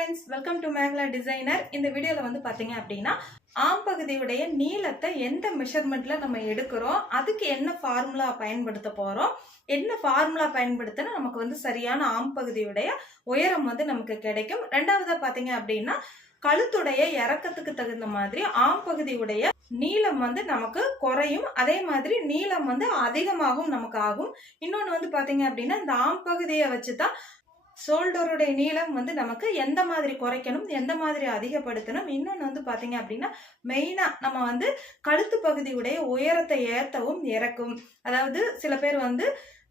Friends welcome to Megala designer இந்த வீடியோவில் வந்து பார்த்தீங்க அப்படின்னா ஆம் பகுதியுடைய நீளத்தை எந்த மெஷர்மெண்ட்ல நம்ம எடுக்கிறோம் அதுக்கு என்ன ஃபார்முலா பயன்படுத்த போகிறோம் என்ன ஃபார்முலா பயன்படுத்தினா நமக்கு வந்து சரியான ஆம் பகுதியுடைய உயரம் வந்து நமக்கு கிடைக்கும். ரெண்டாவதாக பார்த்தீங்க அப்படின்னா கழுத்துடைய இறக்கத்துக்கு தகுந்த மாதிரி ஆம் பகுதியுடைய நீளம் வந்து நமக்கு குறையும். அதே மாதிரி நீளம் வந்து அதிகமாகவும் நமக்கு ஆகும். இன்னொன்று வந்து பார்த்தீங்க அப்படின்னா இந்த ஆம் பகுதியை வச்சு தான் ஷோல்டருடைய நீளம் வந்து நமக்கு எந்த மாதிரி குறைக்கணும் எந்த மாதிரி அதிகப்படுத்தணும்? இன்னொன்று வந்து பார்த்தீங்க அப்படின்னா மெயினாக நம்ம வந்து கழுத்து பகுதியுடைய உயரத்தை ஏற்றவும் இறக்கும். அதாவது சில பேர் வந்து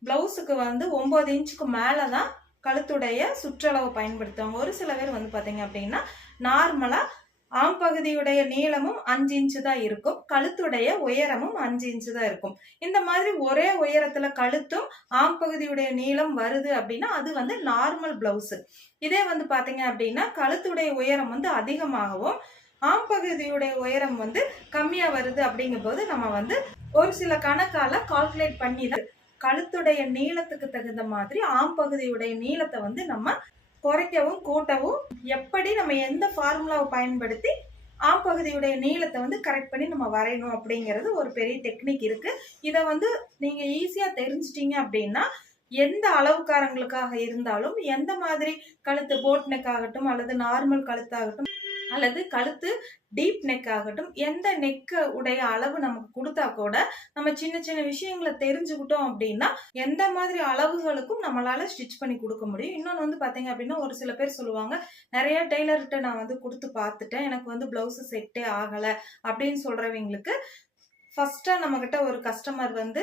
ப்ளவுஸுக்கு வந்து ஒம்பது இன்ச்சுக்கு மேலே தான் கழுத்துடைய சுற்றளவு பயன்படுத்துவாங்க. ஒரு சில பேர் வந்து பார்த்தீங்க அப்படின்னா நார்மலாக ஆம் பகுதியுடைய நீளமும் அஞ்சு இன்ச்சு தான் இருக்கும். கழுத்துடைய உயரமும் அஞ்சு இன்ச்சு தான் இருக்கும். இந்த மாதிரி ஒரே உயரத்துல கழுத்தும் ஆம் பகுதியுடைய நீளம் வருது அப்படின்னா அது வந்து நார்மல் பிளவுஸ் இதே வந்து பாத்தீங்க அப்படின்னா கழுத்துடைய உயரம் வந்து அதிகமாகவும் ஆம் பகுதியுடைய உயரம் வந்து கம்மியா வருது அப்படிங்கும்போது நம்ம வந்து ஒரு சில கணக்கால கால்குலேட் பண்ணி தான் கழுத்துடைய நீளத்துக்கு தகுந்த மாதிரி ஆம் பகுதியுடைய நீளத்தை வந்து நம்ம குறைக்கவும் கூட்டவும் எப்படி நம்ம எந்த ஃபார்முலாவை பயன்படுத்தி ஆம் பகுதியுடைய நீளத்தை வந்து கரெக்ட் பண்ணி நம்ம வரையணும் அப்படிங்கிறது ஒரு பெரிய டெக்னிக் இருக்கு. இதை வந்து நீங்க ஈஸியா தெரிஞ்சிட்டீங்க அப்படின்னா எந்த அளவுக்காரங்களுக்காக இருந்தாலும் எந்த மாதிரி கழுத்து போட் ஆகட்டும் அல்லது நார்மல் கழுத்தாகட்டும் அல்லது கழுத்து டீப் நெக் ஆகட்டும் எந்த நெக்கு உடைய அளவு நமக்கு கொடுத்தா கூட நம்ம சின்ன சின்ன விஷயங்களை தெரிஞ்சுக்கிட்டோம் அப்படின்னா எந்த மாதிரி அளவுகளுக்கும் நம்மளால ஸ்டிச் பண்ணி கொடுக்க முடியும். இன்னொன்று வந்து பார்த்தீங்க அப்படின்னா ஒரு சில பேர் சொல்லுவாங்க நிறைய டெய்லர்கிட்ட நான் வந்து கொடுத்து பார்த்துட்டேன். எனக்கு வந்து பிளவுஸ் செட்டே ஆகலை. அப்படின்னு சொல்றவங்களுக்கு ஃபர்ஸ்டா நம்மக்கிட்ட ஒரு கஸ்டமர் வந்து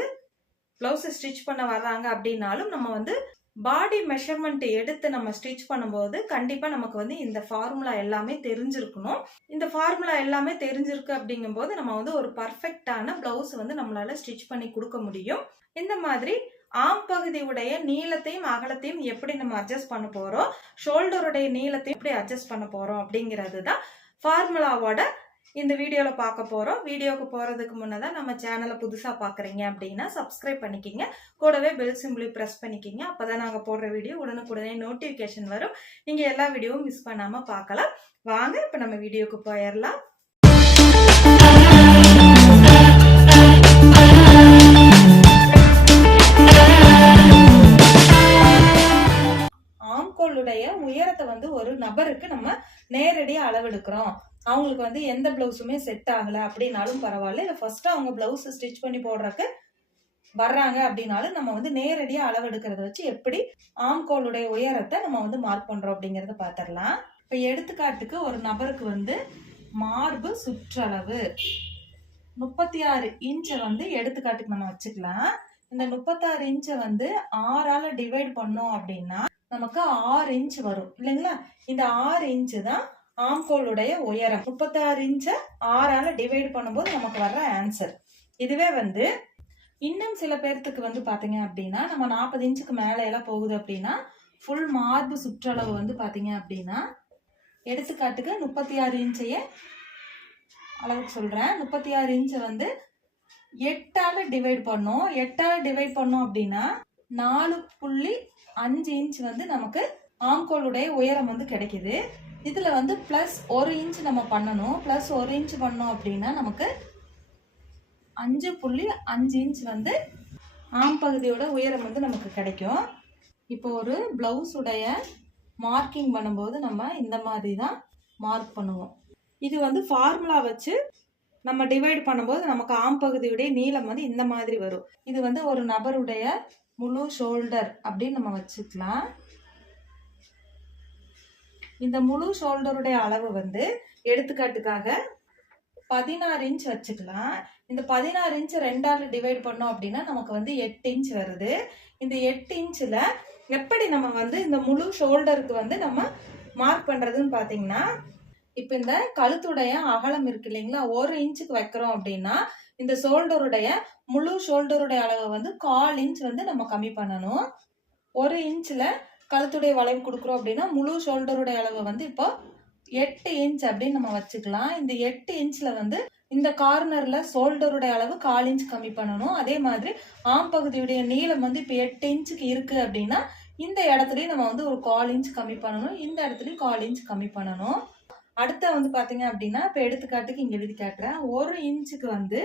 பிளவுஸை ஸ்டிச் பண்ண வர்றாங்க அப்படின்னாலும் நம்ம வந்து பாடி மெஷர்மெண்ட் எடுத்து நம்ம ஸ்டிச் பண்ணும்போது கண்டிப்பாக நமக்கு வந்து இந்த ஃபார்முலா எல்லாமே தெரிஞ்சிருக்கணும். இந்த ஃபார்முலா எல்லாமே தெரிஞ்சிருக்கு அப்படிங்கும்போது நம்ம வந்து ஒரு பர்ஃபெக்டான ப்ளவுஸ் வந்து நம்மளால ஸ்டிச் பண்ணி கொடுக்க முடியும். இந்த மாதிரி ஆம் பகுதியுடைய நீளத்தையும் அகலத்தையும் எப்படி நம்ம அட்ஜஸ்ட் பண்ண போகிறோம் ஷோல்டருடைய நீளத்தையும் எப்படி அட்ஜஸ்ட் பண்ண போகிறோம் அப்படிங்கிறது தான் ஃபார்முலாவோட இந்த வீடியோவில் பார்க்க போகிறோம் வீடியோவுக்கு போகிறதுக்கு முன்னதான் நம்ம சேனலை புதுசாக பார்க்குறீங்க அப்படின்னா சப்ஸ்கிரைப் பண்ணிக்கிங்க. கூடவே பெல் சிம்பிளி ப்ரெஸ் பண்ணிக்கிங்க. அப்போ தான் நாங்கள் போடுற வீடியோ உடனுக்குடனே நோட்டிஃபிகேஷன் வரும். நீங்கள் எல்லா வீடியோவும் மிஸ் பண்ணாமல் பார்க்கலாம். வாங்க இப்போ நம்ம வீடியோக்கு போயிடலாம் ஆம்கோளுடைய உயரத்தை வந்து ஒரு நபருக்கு நம்ம நேரடியாக அளவெடுக்கிறோம். அவங்களுக்கு வந்து எந்த பிளவுஸுமே செட் ஆகலை அப்படின்னாலும் பரவாயில்ல. இல்லை ஃபஸ்ட்டு அவங்க பிளவுஸ் ஸ்டிச் பண்ணி போடுறக்கு வர்றாங்க அப்படின்னாலும் நம்ம வந்து நேரடியாக அளவெடுக்கிறத வச்சு எப்படி ஆம்கோளுடைய உயரத்தை நம்ம வந்து மார்க் பண்ணுறோம் அப்படிங்கிறத பார்த்துடலாம். இப்போ எடுத்துக்காட்டுக்கு ஒரு நபருக்கு வந்து மார்பு சுற்றளவு. முப்பத்தி ஆறு இன்ச்சை வந்து எடுத்துக்காட்டுக்கு நம்ம வச்சுக்கலாம். இந்த முப்பத்தாறு இன்ச்சை வந்து ஆறால் டிவைட் பண்ணோம் அப்படின்னா நமக்கு ஆறு இன்ச் வரும். இல்லைங்களா? இந்த ஆறு இன்ச்சு தான் ஆம்கோளுடைய உயரம் முப்பத்தாறு இன்ச்சை ஆறால டிவைட் பண்ணும்போது நமக்கு வர்ற ஆன்சர் இதுவே வந்து இன்னும் சில பேர்த்துக்கு வந்து பாத்தீங்க அப்படின்னா நம்ம நாற்பது இன்ச்சுக்கு மேலே எல்லாம் போகுது அப்படின்னா ஃபுல் மார்பு சுற்றளவு வந்து பாத்தீங்க அப்படின்னா எடுத்துக்காட்டுக்கு முப்பத்தி ஆறு இன்ச்சையே அளவுக்கு சொல்றேன். முப்பத்தி ஆறு இன்ச்சை வந்து எட்டால டிவைட் பண்ணோம். எட்டால டிவைட் பண்ணோம் அப்படின்னா நாலு புள்ளி அஞ்சு இன்ச் வந்து நமக்கு ஆம்கோளுடைய உயரம் வந்து கிடைக்குது. இதில் வந்து ப்ளஸ் ஒரு இன்ச் நம்ம பண்ணணும். ப்ளஸ் ஒரு இன்ச் பண்ணோம் அப்படின்னா நமக்கு அஞ்சு புள்ளி அஞ்சு இன்ச் வந்து ஆம் பகுதியோட உயரம் வந்து நமக்கு கிடைக்கும். இப்போ ஒரு ப்ளவுஸுடைய மார்க்கிங் பண்ணும்போது நம்ம இந்த மாதிரி தான் மார்க் பண்ணுவோம். இது வந்து ஃபார்முலா வச்சு நம்ம டிவைட் பண்ணும்போது நமக்கு ஆம் பகுதியுடைய நீளம் வந்து இந்த மாதிரி வரும். இது வந்து ஒரு நபருடைய முழு ஷோல்டர் அப்படின்னு நம்ம வச்சுக்கலாம். இந்த முழு ஷோல்டருடைய அளவு வந்து எடுத்துக்காட்டுக்காக பதினாறு இன்ச் வச்சுக்கலாம். இந்த பதினாறு இன்ச் ரெண்டாவில் டிவைட் பண்ணோம் அப்படின்னா நமக்கு வந்து எட்டு இன்ச் வருது. இந்த எட்டு இன்ச்சில் எப்படி நம்ம வந்து இந்த முழு ஷோல்டருக்கு வந்து நம்ம மார்க் பண்ணுறதுன்னு பார்த்தீங்கன்னா இப்போ இந்த கழுத்துடைய அகலம் இருக்கு இல்லைங்களா? ஒரு இன்ச்சுக்கு வைக்கிறோம் அப்படின்னா இந்த ஷோல்டருடைய முழு ஷோல்டருடைய அளவை வந்து கால் இன்ச் வந்து நம்ம கம்மி பண்ணணும். ஒரு இன்ச்சில் கழுத்துடைய வளைவு கொடுக்குறோம் அப்படின்னா முழு ஷோல்டருடைய அளவு வந்து இப்போ எட்டு இன்ச் அப்படின்னு நம்ம வச்சுக்கலாம். இந்த எட்டு இன்ச்சில் வந்து இந்த கார்னர்ல ஷோல்டருடைய அளவு கால் இன்ச் கம்மி பண்ணணும். அதே மாதிரி ஆம் பகுதியுடைய நீளம் வந்து இப்போ எட்டு இன்ச்சுக்கு இருக்கு அப்படின்னா இந்த இடத்துலயும் நம்ம வந்து ஒரு கால் இன்ச் கம்மி பண்ணணும். இந்த இடத்துலயும் கால் இன்ச் கம்மி பண்ணணும். அடுத்த வந்து பாத்தீங்க அப்படின்னா இப்ப எடுத்துக்காட்டுக்கு இங்க எழுதி காட்டுறேன். ஒரு இன்ச்சுக்கு வந்து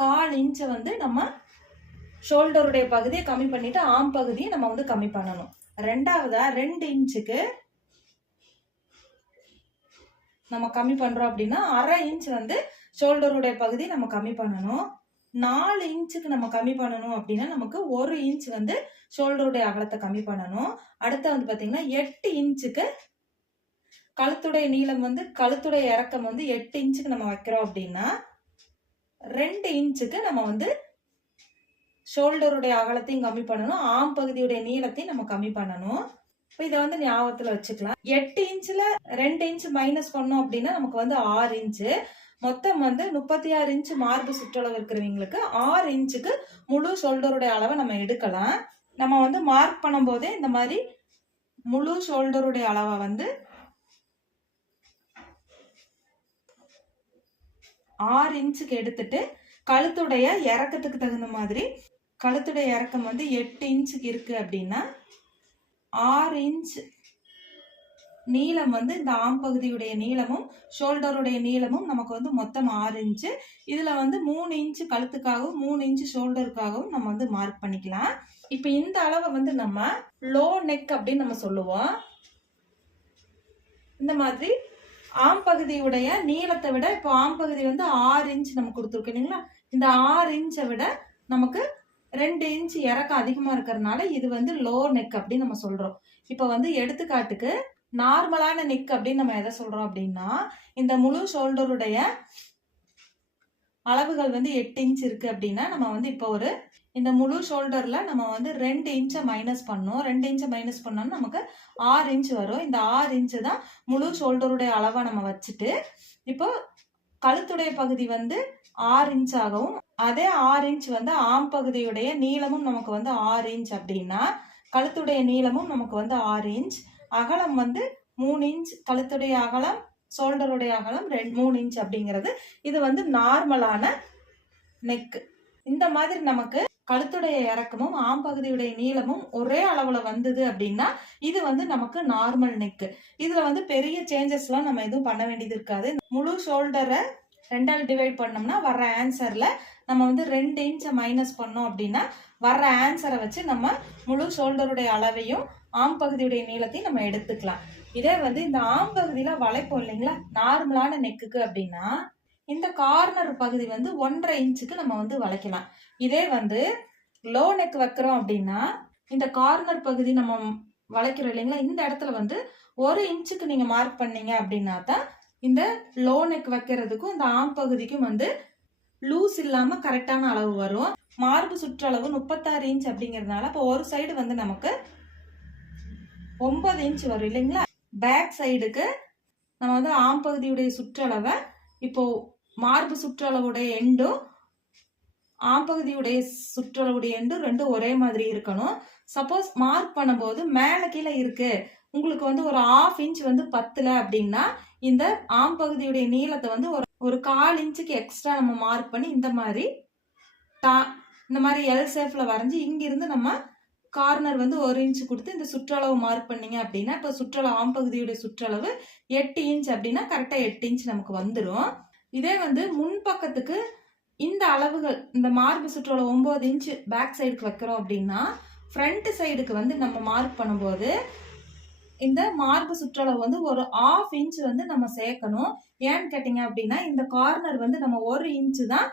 கால் இன்ச்சை வந்து நம்ம ஷோல்டருடைய பகுதியை கம்மி பண்ணிட்டு ஆம் பகுதியை நம்ம வந்து கம்மி பண்ணணும். ரெண்டாவதா ரெண்டு இன்ச்சுக்கு நம்ம கம்மி பண்றோம் அப்படின்னா அரை இன்ச் வந்து ஷோல்டருடைய பகுதி நம்ம கம்மி பண்ணணும். நாலு இன்ச்சுக்கு நம்ம கம்மி பண்ணணும் அப்படின்னா நமக்கு ஒரு இன்ச் வந்து ஷோல்டருடைய அகலத்தை கம்மி பண்ணணும். அடுத்து வந்து பார்த்தீங்கன்னா எட்டு இன்ச்சுக்கு கழுத்துடைய நீளம் வந்து கழுத்துடைய இறக்கம் வந்து எட்டு இன்ச்சுக்கு நம்ம வைக்கிறோம் அப்படின்னா ரெண்டு இன்ச்சுக்கு நம்ம வந்து ஷோல்டருடைய அகலத்தையும் கம்மி பண்ணணும். ஆம் பகுதியுடைய நீளத்தையும் நம்ம கம்மி பண்ணணும். இப்போ இதை வந்து ஞாபகத்தில் வச்சுக்கலாம். எட்டு இன்ச்சில் ரெண்டு இன்ச் மைனஸ் பண்ணோம் அப்படின்னா நமக்கு வந்து ஆறு இன்ச்சு மொத்தம் வந்து முப்பத்தி ஆறு இன்ச்சு மார்பு சுற்றளவு இருக்கிறவங்களுக்கு ஆறு இன்ச்சுக்கு முழு ஷோல்டருடைய அளவை நம்ம எடுக்கலாம். நம்ம வந்து மார்க் பண்ணும்போதே இந்த மாதிரி முழு ஷோல்டருடைய அளவை வந்து ஆறு இன்ச்சுக்கு எடுத்துட்டு கழுத்துடைய இறக்கத்துக்கு தகுந்த மாதிரி கழுத்துடைய இறக்கம் வந்து எட்டு இன்ச்சுக்கு இருக்குது அப்படின்னா ஆறு இன்ச் நீளம் வந்து இந்த ஆம் பகுதியுடைய நீளமும் ஷோல்டருடைய நீளமும் நமக்கு வந்து மொத்தம் ஆறு இன்ச்சு இதில் வந்து மூணு இன்ச்சு கழுத்துக்காகவும் மூணு இன்ச்சு ஷோல்டருக்காகவும் நம்ம வந்து மார்க் பண்ணிக்கலாம். இப்போ இந்த அளவை வந்து நம்ம லோ நெக் அப்படின்னு நம்ம சொல்லுவோம். இந்த மாதிரி ஆம் பகுதியுடைய நீளத்தை விட இப்போ ஆம் பகுதி வந்து ஆறு இன்ச் நம்ம கொடுத்துருக்கோம் இல்லைங்களா? இந்த ஆறு இன்ச்சை விட நமக்கு ரெண்டு இன்ச் இறக்கம் அதிகமாக இருக்கிறதுனால இது வந்து லோ நெக் அப்படின்னு நம்ம சொல்கிறோம் இப்போ வந்து எடுத்துக்காட்டுக்கு நார்மலான நெக் அப்படின்னு நம்ம எதை சொல்கிறோம் அப்படின்னா இந்த முழு ஷோல்டருடைய அளவுகள் வந்து எட்டு இன்ச் இருக்குது அப்படின்னா நம்ம வந்து இப்போ ஒரு இந்த முழு ஷோல்டரில் நம்ம வந்து ரெண்டு இன்ச்சை மைனஸ் பண்ணோம். ரெண்டு இன்ச்சை மைனஸ் பண்ணோம்னா நமக்கு ஆறு இன்ச் வரும். இந்த ஆறு இன்ச்சு தான் முழு ஷோல்டருடைய அளவை நம்ம வச்சுட்டு இப்போ கழுத்துடைய பகுதி வந்து ஆறு இன்ச் ஆகவும் அதே ஆறு இன்ச் வந்து ஆம் பகுதியுடைய நீளமும் நமக்கு வந்து ஆறு இன்ச் அப்படின்னா கழுத்துடைய நீளமும் நமக்கு வந்து ஆறு இன்ச் அகலம் வந்து மூணு இன்ச் கழுத்துடைய அகலம் ஷோல்டருடைய அகலம் ரெண்டு மூணு இன்ச் அப்படிங்கிறது. இது வந்து நார்மலான நெக்கு இந்த மாதிரி நமக்கு கழுத்துடைய இறக்கமும் ஆம் பகுதியுடைய நீளமும் ஒரே அளவுல வந்தது அப்படின்னா இது வந்து நமக்கு நார்மல் நெக்கு இதுல வந்து பெரிய சேஞ்சஸ்லாம் நம்ம எதுவும் பண்ண வேண்டியது இருக்காது. முழு ஷோல்டரை ரெண்டால் டிவைட் பண்ணோம்னா வர்ற ஆன்சரில் நம்ம வந்து ரெண்டு இன்ச்சை மைனஸ் பண்ணோம் அப்படின்னா வர்ற ஆன்சரை வச்சு நம்ம முழு ஷோல்டருடைய அளவையும் ஆம் பகுதியுடைய நீளத்தையும் நம்ம எடுத்துக்கலாம். இதே வந்து இந்த ஆம் பகுதியில் வளைப்போம் இல்லைங்களா? நார்மலான நெக்குக்கு அப்படின்னா இந்த கார்னர் பகுதி வந்து ஒன்றரை இன்ச்சுக்கு நம்ம வந்து வளைக்கலாம். இதே வந்து லோ நெக் வைக்கிறோம் அப்படின்னா இந்த கார்னர் பகுதி நம்ம வளைக்கிறோம் இல்லைங்களா? இந்த இடத்துல வந்து ஒரு இன்ச்சுக்கு நீங்கள் மார்க் பண்ணீங்க அப்படின்னா தான் இந்த லோ நெக் வைக்கிறதுக்கும் இந்த ஆம் பகுதிக்கும் வந்து லூஸ் இல்லாமல் கரெக்டான அளவு வரும். மார்பு சுற்றளவு முப்பத்தாறு இன்ச் அப்படிங்கிறதுனால இப்போ ஒரு சைடு வந்து நமக்கு ஒன்பது இன்ச் வரும் இல்லைங்களா? பேக் சைடுக்கு நம்ம வந்து ஆம் பகுதியுடைய சுற்றளவை இப்போ மார்பு சுற்றளவுடைய எண்டும் ஆம்பகுதியுடைய சுற்றளவுடைய எண்டும் ரெண்டும் ஒரே மாதிரி இருக்கணும். சப்போஸ் மார்க் பண்ணும்போது மேலே கீழே இருக்கு. உங்களுக்கு வந்து ஒரு ஆஃப் இன்ச் வந்து பத்தில் அப்படின்னா இந்த ஆம்பகுதியுடைய நீளத்தை வந்து ஒரு ஒரு கால் இன்ச்சுக்கு எக்ஸ்ட்ரா நம்ம மார்க் பண்ணி இந்த மாதிரி டா இந்த மாதிரி எல் ஷேப்ல வரைஞ்சி இங்கிருந்து நம்ம கார்னர் வந்து ஒரு இன்ச் கொடுத்து இந்த சுற்றளவு மார்க் பண்ணீங்க அப்படின்னா இப்போ சுற்றளவு ஆம்பகுதியுடைய சுற்றளவு எட்டு இன்ச் அப்படின்னா கரெக்டாக எட்டு இன்ச் நமக்கு வந்துடும் இதே வந்து முன்பக்கத்துக்கு இந்த அளவுகள் இந்த மார்பு சுற்றளவு ஒன்பது இன்ச் பேக் சைடுக்கு வைக்கிறோம் அப்படின்னா ஃப்ரண்ட் சைடுக்கு வந்து நம்ம மார்க் பண்ணும்போது இந்த மார்பு சுற்றளவு வந்து ஒரு ஆஃப் இன்ச் வந்து நம்ம சேர்க்கணும். ஏன்னு கேட்டிங்க அப்படின்னா இந்த கார்னர் வந்து நம்ம ஒரு இன்ச்சு தான்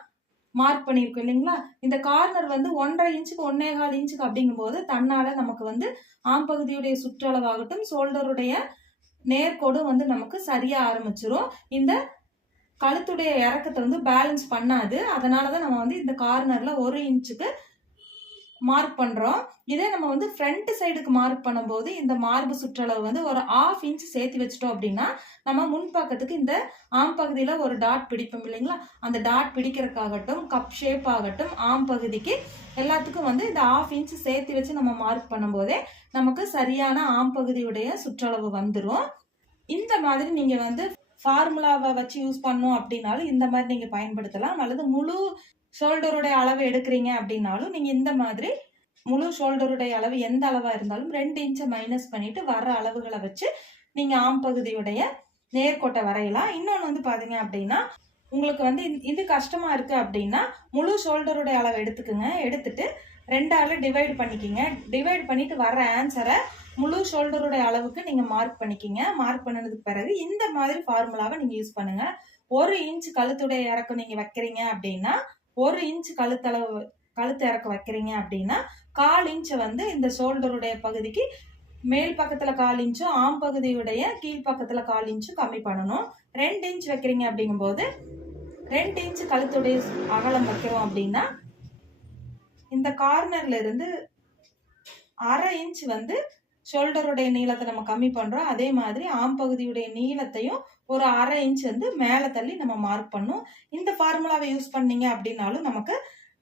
மார்க் பண்ணியிருக்கோம் இல்லைங்களா? இந்த கார்னர் வந்து ஒன்றரை இன்ச்சுக்கு ஒன்னே கால் இன்ச்சுக்கு அப்படிங்கும்போது தன்னால நமக்கு வந்து ஆம்பகுதியுடைய சுற்றளவாகட்டும் ஷோல்டருடைய நேர்கோடும் வந்து நமக்கு சரியா ஆரம்பிச்சிரும். இந்த கழுத்துடைய இறக்கத்தை வந்து பேலன்ஸ் பண்ணாது. அதனால தான் நம்ம வந்து இந்த கார்னர்ல ஒரு இன்ச்சுக்கு மார்க் பண்ணுறோம் இதே நம்ம வந்து ஃப்ரண்ட் சைடுக்கு மார்க் பண்ணும்போது இந்த மார்பு சுற்றளவு வந்து ஒரு ஆஃப் இன்ச் சேர்த்து வச்சிட்டோம் அப்படின்னா நம்ம முன்பக்கத்துக்கு இந்த ஆம் பகுதியில் ஒரு டாட் பிடிப்போம் இல்லைங்களா? அந்த டாட் பிடிக்கிறதுக்காகட்டும் கப் ஷேப் ஆகட்டும் ஆம் பகுதிக்கு எல்லாத்துக்கும் வந்து இந்த ஆஃப் இன்ச் சேர்த்து வச்சு நம்ம மார்க் பண்ணும்போதே நமக்கு சரியான ஆம் பகுதியுடைய சுற்றளவு வந்துடும் இந்த மாதிரி நீங்கள் வந்து ஃபார்முலாவை வச்சு யூஸ் பண்ணோம் அப்படின்னாலும் இந்த மாதிரி நீங்கள் பயன்படுத்தலாம். அல்லது முழு ஷோல்டருடைய அளவு எடுக்கிறீங்க அப்படின்னாலும் நீங்கள் இந்த மாதிரி முழு ஷோல்டருடைய அளவு எந்த அளவாக இருந்தாலும் ரெண்டு இன்ச்சை மைனஸ் பண்ணிட்டு வர அளவுகளை வச்சு நீங்கள் ஆம் பகுதியுடைய நேர்கோட்டை வரையலாம். இன்னொன்று வந்து பாத்தீங்க அப்படின்னா உங்களுக்கு வந்து இது கஷ்டமா இருக்கு அப்படின்னா முழு ஷோல்டருடைய அளவு எடுத்துக்கோங்க. எடுத்துட்டு ரெண்டால டிவைட் பண்ணிக்கிங்க. டிவைட் பண்ணிட்டு வர ஆன்சரை முழு ஷோல்டருடைய அளவுக்கு நீங்க மார்க் பண்ணிக்கிங்க. மார்க் பண்ணதுக்கு பிறகு இந்த மாதிரி ஃபார்முலாவை நீங்க யூஸ் பண்ணுங்க. ஒரு இன்ச் கழுத்துடைய இறக்கம் நீங்க வைக்கிறீங்க அப்படின்னா ஒரு இன்ச் கழுத்தளவு கழுத்து இறக்க வைக்கிறீங்க அப்படின்னா கால் இன்ச் வந்து இந்த ஷோல்டருடைய பகுதிக்கு மேல் பக்கத்துல கால் இன்ச்சும் ஆம் பகுதியுடைய கீழ் பக்கத்துல கால் இன்ச்சும் கம்மி பண்ணணும். ரெண்டு இன்ச் வைக்கிறீங்க அப்படிங்கும்போது ரெண்டு இன்ச் கழுத்துடைய அகலம் வைக்கிறோம் அப்படின்னா இந்த கார்னர்ல இருந்து அரை இன்ச் வந்து ஷோல்டருடைய நீளத்தை நம்ம கம்மி பண்ணுறோம் அதே மாதிரி ஆம் பகுதியுடைய நீளத்தையும் ஒரு அரை இன்ச் வந்து மேலே தள்ளி நம்ம மார்க் பண்ணும். இந்த ஃபார்முலாவை யூஸ் பண்ணீங்க அப்படின்னாலும் நமக்கு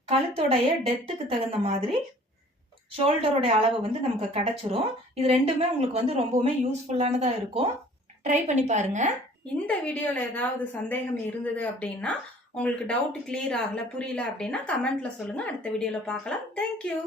கழுத்துடைய டெத்துக்கு தகுந்த மாதிரி ஷோல்டருடைய அளவு வந்து நமக்கு கிடைச்சிரும். இது ரெண்டுமே உங்களுக்கு வந்து ரொம்பவுமே யூஸ்ஃபுல்லானதாக இருக்கும். ட்ரை பண்ணி பாருங்க. இந்த வீடியோவில் ஏதாவது சந்தேகம் இருந்தது அப்படின்னா உங்களுக்கு டவுட் கிளியர் ஆகலை புரியல அப்படின்னா கமெண்ட்டில் சொல்லுங்கள் அடுத்த வீடியோவில் பார்க்கலாம். தேங்க்யூ